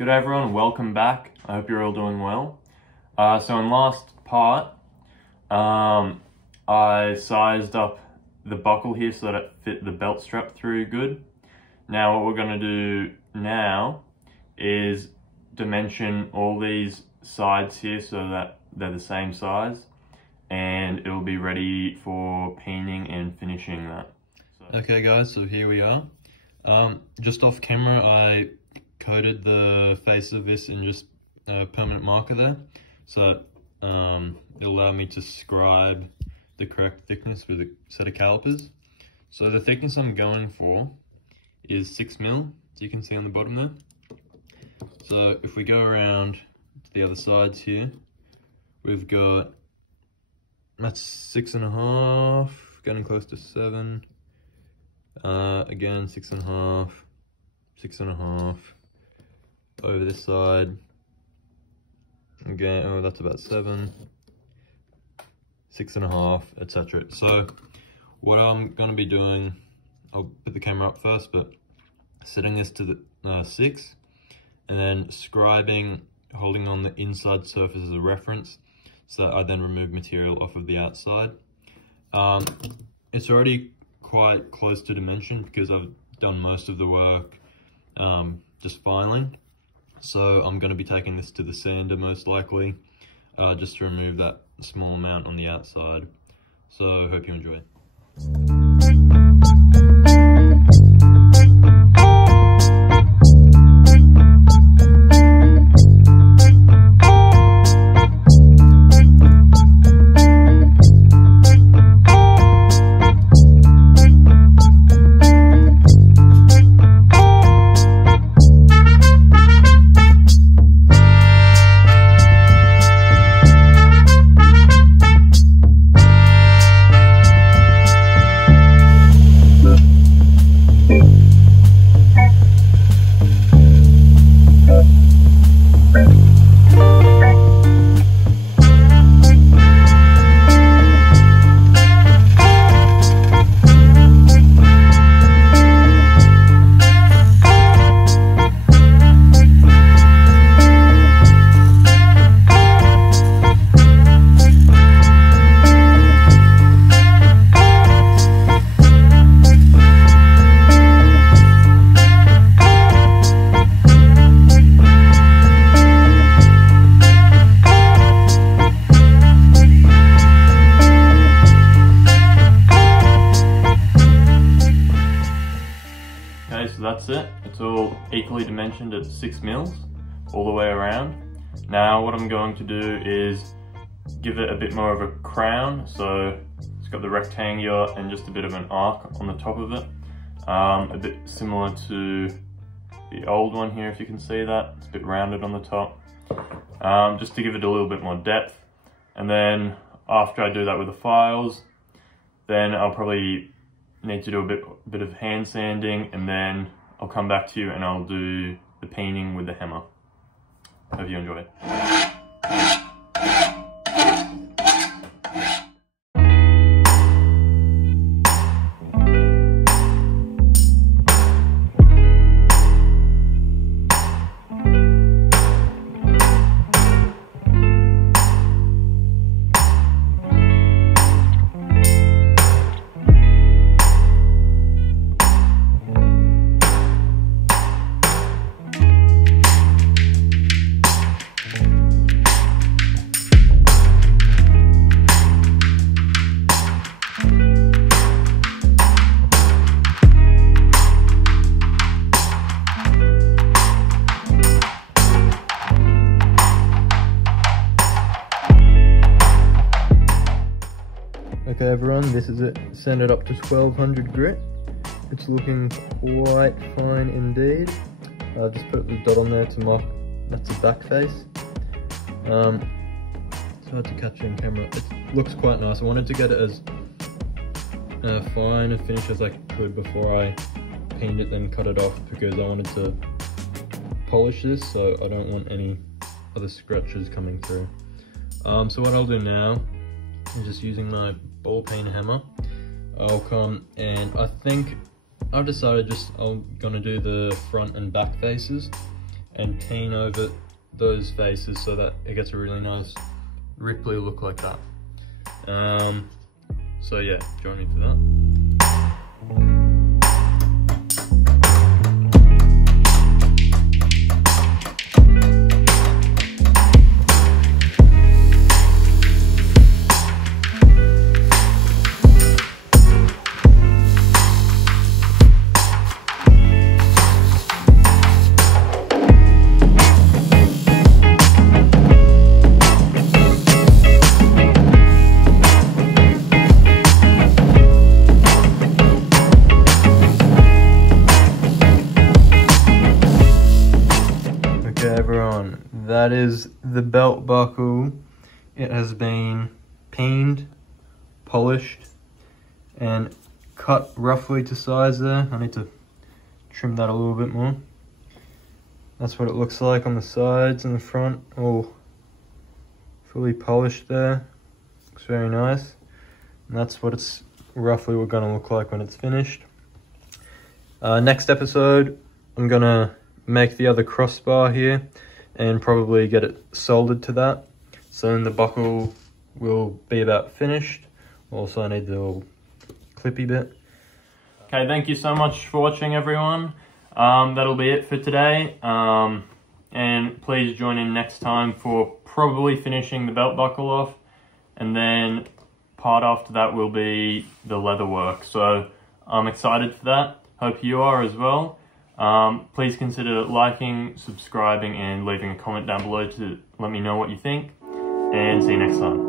Good day everyone, welcome back. I hope you're all doing well. So in last part, I sized up the buckle here so that it fit the belt strap through good. Now what we're going to do now is dimension all these sides here so that they're the same size, and it will be ready for peening and finishing that. Okay guys, so here we are. Just off camera I coated the face of this in just a permanent marker there, so it allowed me to scribe the correct thickness with a set of calipers. So the thickness I'm going for is 6mm, as you can see on the bottom there. So if we go around to the other sides here, we've got, that's 6.5, getting close to 7. Again 6.5, 6.5. Over this side, again, oh, that's about 7, 6.5, etc. So what I'm going to be doing, I'll put the camera up first, but setting this to the 6, and then scribing, holding on the inside surface as a reference, so that I then remove material off of the outside. It's already quite close to dimension because I've done most of the work just filing. So I'm going to be taking this to the sander most likely, just to remove that small amount on the outside. So hope you enjoy. So that's it. It's all equally dimensioned at 6mm all the way around. Now what I'm going to do is give it a bit more of a crown. So it's got the rectangular and just a bit of an arc on the top of it. A bit similar to the old one here, if you can see that. It's a bit rounded on the top. Just to give it a little bit more depth. And then after I do that with the files, then I'll probably need to do a bit of hand sanding, and then I'll come back to you and I'll do the peening with the hammer. Hope you enjoy. Okay everyone, this is it, sanded up to 1200 grit. It's looking quite fine indeed. I've just put the dot on there to mark that's the back face. It's hard to capture in camera. It looks quite nice. I wanted to get it as fine a finish as I could before I paint it, then cut it off, because I wanted to polish this, so I don't want any other scratches coming through. So what I'll do now is, just using my ball peen hammer, I'll come, and I think I've decided I'm gonna do the front and back faces, and peen over those faces so that it gets a really nice ripply look like that. So yeah, join me for that. Everyone, that is the belt buckle. It has been peened, polished, and cut roughly to size there. I need to trim that a little bit more. That's what it looks like on the sides and the front, all fully polished there. Looks very nice. And that's what it's roughly going to look like when it's finished. Next episode, I'm going to make the other crossbar here and probably get it soldered to that. So then the buckle will be about finished. Also I need the little clippy bit. Okay, thank you so much for watching, everyone. That'll be it for today. And please join in next time for probably finishing the belt buckle off. And then part after that will be the leather work. So I'm excited for that. Hope you are as well. Please consider liking, subscribing, and leaving a comment down below to let me know what you think. And see you next time.